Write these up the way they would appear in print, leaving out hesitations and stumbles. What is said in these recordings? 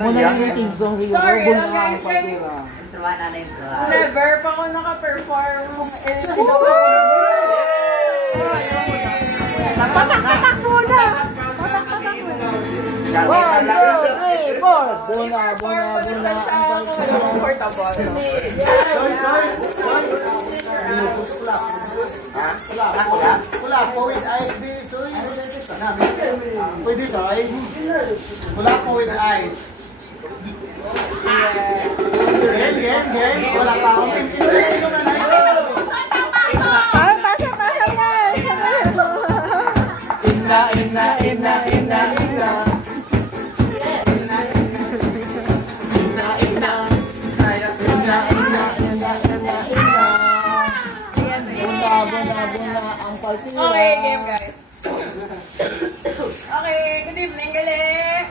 Muna lang yung team song siguro. Sorry lang guys, never pa ako naka-perform. Patak-patak muna! Patak-patak muna! 1, 2, 3, 4! Buna, buna, buna. Comfortable. Wala po with ice, soy. Pwede, soy. Wala po with ice. Game. Wala pa akong pinipili. Pasok na! Ina. Okay, game guys. Okay, good evening, galing.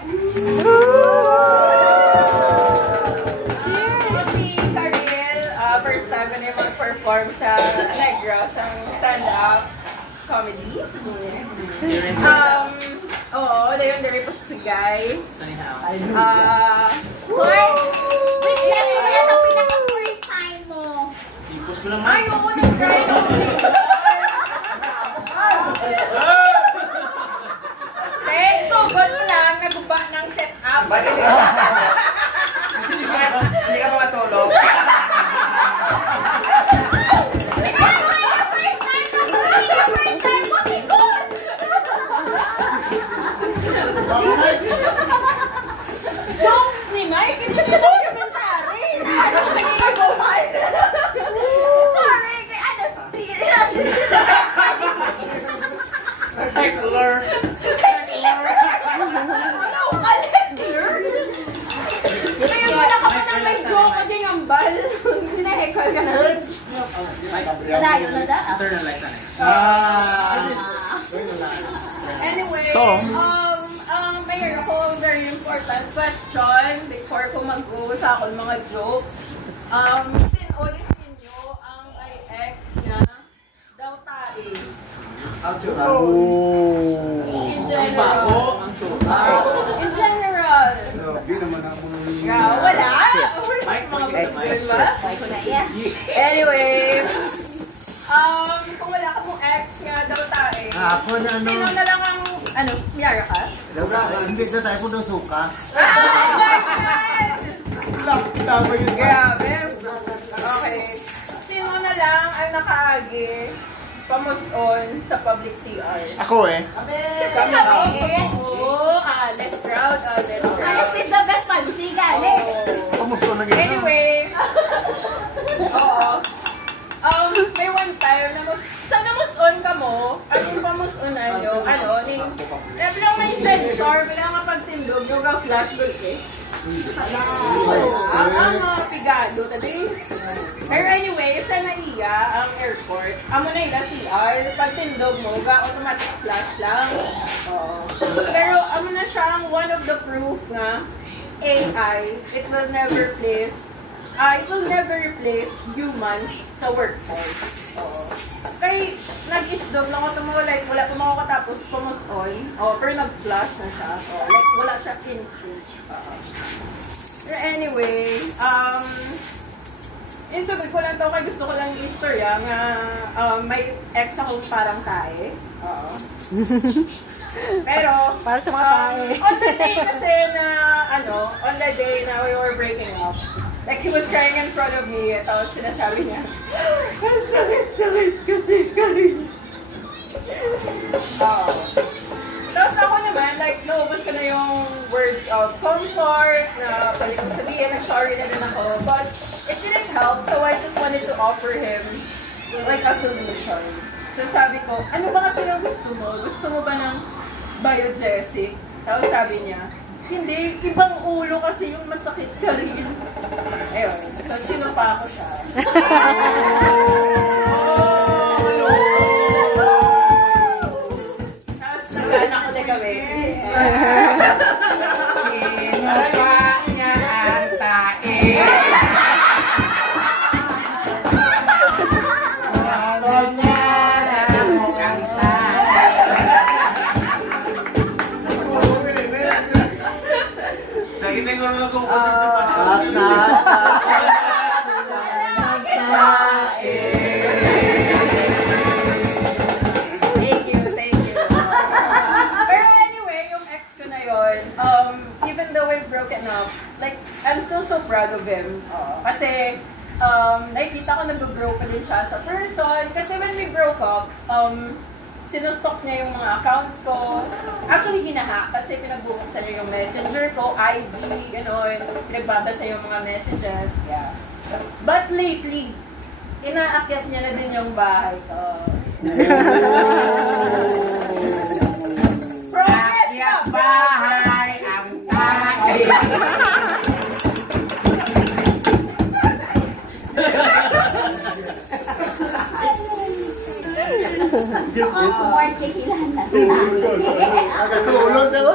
Si Karil, first time ko na mag-perform sa Allegra, sa stand-up comedy. Oo, dahil dari pa si Guy. Sunny house. Wait, yes, wala sa pinaka-first time mo. Ipos ko naman. Ay, oo, nag-try na ako. So, good mo lang, naguba ng set-up. Hindi ka pa matulog. Jokes ni Mike, hindi ko documentary. Sorry, kay Heckler. Kaya wala ka pa na may joke o ding ambal. Hinahekol ka na. Nadayo na da? Internalize na. Anyway, mayroon ako very important question before ko mag-go sa akong mga jokes. Sinulis ninyo ang kay ex niya daw tae. In general. In general. Wala. Anyway, kung wala ka mong ex nga daw tae, sino na lang ang, miyara ka? Hindi na tayo po daw suka. Grabe. Okay. Sino na lang ang nakaagi pamuson sa public CR? Ako eh. Kami! Oo, let's proud. Let's proud. This is the best man, si Gani! Kamusta na gano'n? Anyway, oo. May one time, sa namuson ka mo, anong pamusunan nyo, lang may sensor, bilang kapag tindog, yung flash gold eh. Ang mga pigado, tabi. Pero anyway, sa naiya, ang airport, amo na ila CR, pag tindog mo, automatic flash lang. Pero amo na siya ang one of the proof nga, AI, it will never replace humans sa workforce. Kaya nag-isdog lang ako mo, like wala pa makakatapos pumuson, pero nag-flash na siya. Like wala siya instant. Pero anyway, sabi ko lang to, kaya gusto ko lang i-istorya nga may ex akong parang tae. Pero, para sa mga tae. On the day kasi na, on the day na we were breaking up, like he was crying in front of me, tapos sinasabi niya, ang sakit-sakit kasi kanina. Tapos ako naman, like, naubos ko na yung words of comfort, na pwede kong sabihin, sorry na rin ako, but it didn't help, so I just wanted to offer him, like, a solution. So, So sabi ko, ano ba kasi ang gusto mo? Gusto mo ba ng biogesic? Tapos sabi niya, hindi, ibang ulo kasi yung masakit ka rin. Ayun, so sinupa ko siya. Tapos nag-anak ulit kami. Sinupa niya ang tae. Sakitin ko naman kung usin sa pansin. Thank you. Pero anyway, yung ex ko na yun, even though we've broken up, like, I'm still so proud of him. Kasi, nakikita ko nag-grow pa din siya sa person. Kasi when we broke up, sinustok niya yung mga accounts ko. Actually, ginahack kasi pinagbubuksan niya yung messenger ko, IG, pinagbabasa yung mga messages. Yeah. But lately, inaakyat niya na din yung bahay ko. Progress na! Bahay ang tae. Ako more kikilahan na sa Tulog ako.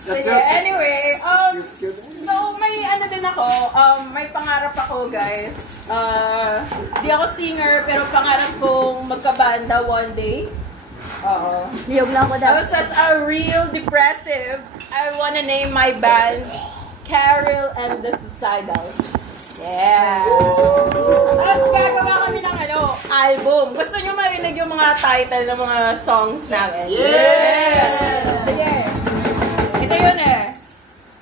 Sige, anyway, so may ano din ako, may pangarap ako guys. Di ako singer, pero pangarap kong magkabanda one day. Oo. Liyog lang ko I daw. was as a real depressive. I wanna name my band Carol and the Suicidals. Yeah! Tapos gagawa kami ng album. Gusto nyo marinig yung mga title ng mga songs namin? Yeah! Sige. Ito yun eh.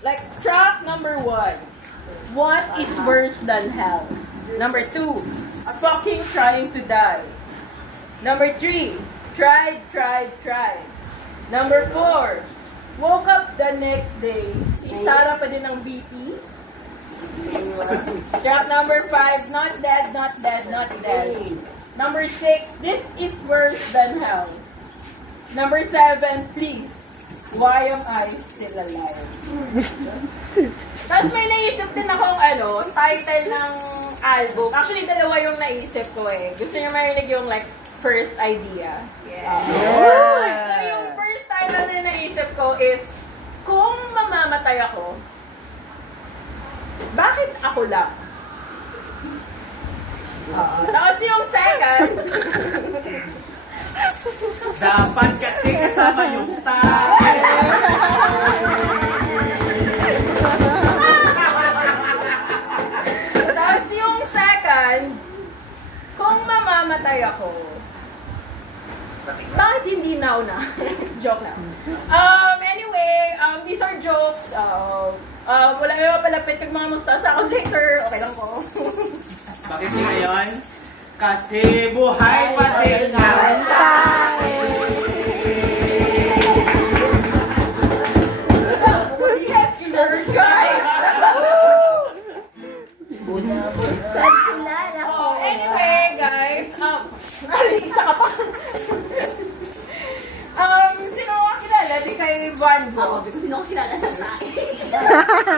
Like, track number 1. What is worse than hell? Number 2. Fucking trying to die. Number 3. Tried. Number 4. Woke up the next day. Si Sarah pa din ng BP. Track number 5. Not dead. Number 6. This is worse than hell. Number 7. Please. Why am I still alive? Tapos may naisip din akong title ng album. Actually, dalawa yung naisip ko eh. Gusto niyo marinig yung like first idea? Yeah. Sure! So yung first title na naisip ko is, kung mamamatay ako, bakit ako lang? Tapos yung second, Dapat kasi kasama yung tae. tapos yung second, kung mamamatay ako, bakit hindi now na? Joke lang. Anyway, these are jokes. Wala may mapalapit kag mga mustasa ako later. Okay lang po. Bakit di ngayon? Kasi buhay pa din ang tae. Guys! Sad sila na ko. Anyway, guys, isa ka pa. Sino ang kilala? Di kay Van Gogh. Sino ko kilala sa tayo?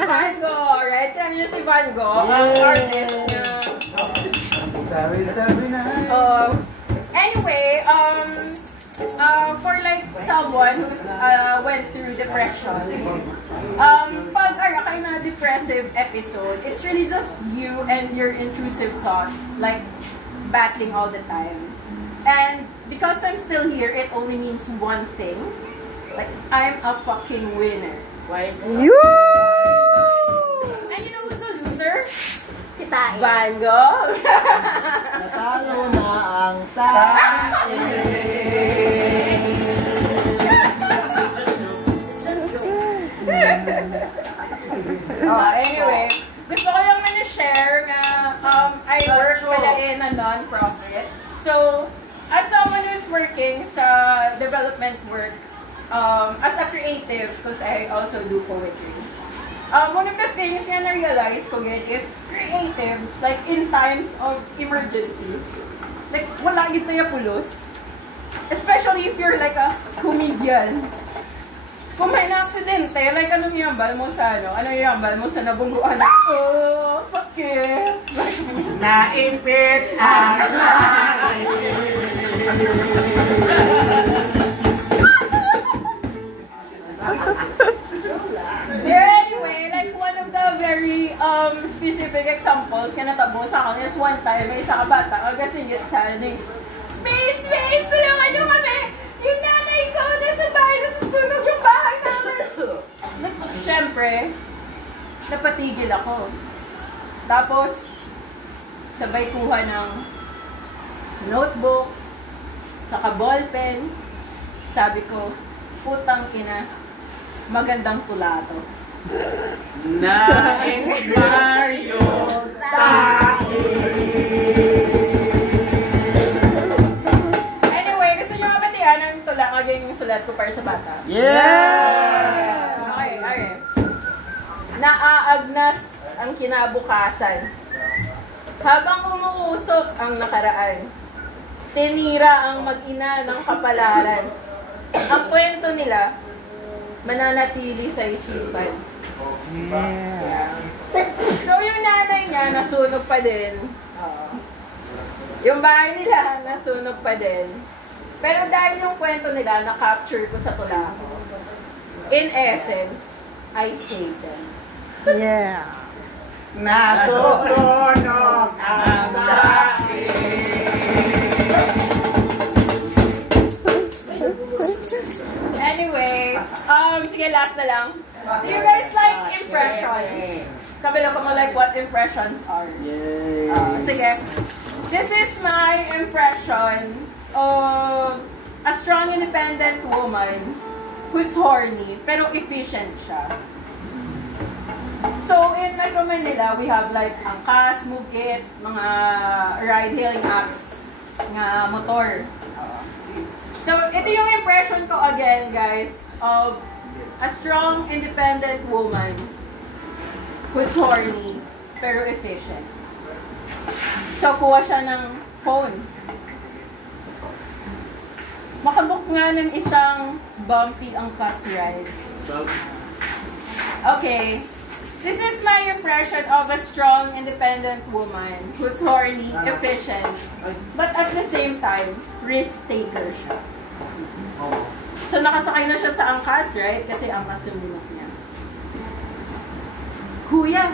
Van Gogh, right? Alam niyo si Van Gogh, ang artist niya. Starry night. Anyway, for like someone who's went through depression, pag kayo na depressive episode, it's really just you and your intrusive thoughts, like battling all the time. And because I'm still here, it only means one thing. Like, I'm a fucking winner. Why? You! And you know who's the loser? Si Tae. Van Gogh. Natalo na ang tae. Anyway, gusto ko lang share na I work pala in a non-profit. So, as someone who's working sa development work, as a creative, because I also do poetry, one of the things na na-realize ko is creatives, like in times of emergencies, Like, wala gid na pulos. Especially if you're like a comedian. Kung may na-aksidente, like anong yambal mo sa ano? Anong yambal mo sa nabungguan? Oh, sakit! Like, Naipit ang anyway, like one of the very specific examples na natabo sa akin is one time, may isa ka bata, kagasingit sa akin, Space! Tulungan nyo kami! Yung nanay ko nasa bahay, nasusunog yung bahay namin! Siyempre, napatigil ako. Tapos, sabay kuha ng notebook, saka ballpen. Sabi ko, putang ina, magandang tula to. Na-inspire yung Anyway, gusto nyo mapatihan ang tula kagaya yung sulat ko para sa bata? Yeah! Okay. Naaagnas ang kinabukasan. Habang umuusok ang nakaraan, tinira ang mag-ina ng kapalaran. Ang kwento nila, mananatili sa isipan. Yeah. So yung nanay niya, nasunog pa din. Yung bahay nila, nasunog pa din. Pero dahil yung kwento nila, na-capture ko sa tula ko. In essence, I saved them. Yeah. nasusunog ang dahil. Anyway, sige, last na lang. Do you guys like impressions? Kabila ko mo like what impressions are. Sige. This is my impression of a strong, independent woman who's horny, pero efficient siya. So, in Metro Manila, we have like Angkas, Move It, mga ride-hailing apps, nga motor. So, ito yung impression ko again, guys, of a strong, independent woman who's horny, pero efficient. So, kuha siya ng phone. Makabook nga ng isang bumpy Angkas ride. Okay. This is my impression of a strong, independent woman who's horny, efficient, but at the same time, risk-taker siya. So, nakasakay na siya sa Angkas, right? Kasi Angkas yung bulok niya. Kuya,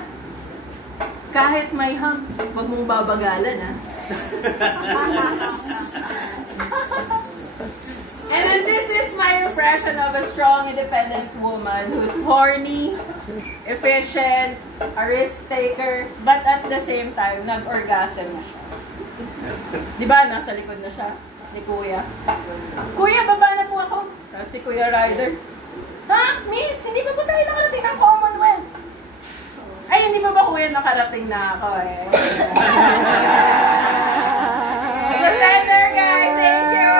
kahit may humps, wag mong babagalan, ha? And then this is my impression of a strong, independent woman who's horny, efficient, a risk-taker, but at the same time, nag-orgasm na siya. Diba? Nasa likod na siya ni Kuya. Kuya, baba na po ako. Tapos si Kuya Ryder, ha? Miss, hindi pa po tayo nakarating ng Commonwealth. Ay, hindi pa ba Kuya nakarating na ako eh. The center, guys! Thank you!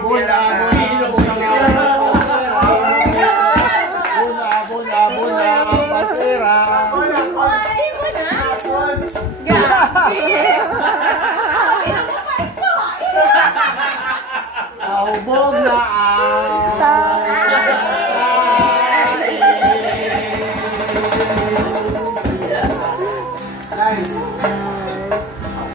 Pula. Hubog na ang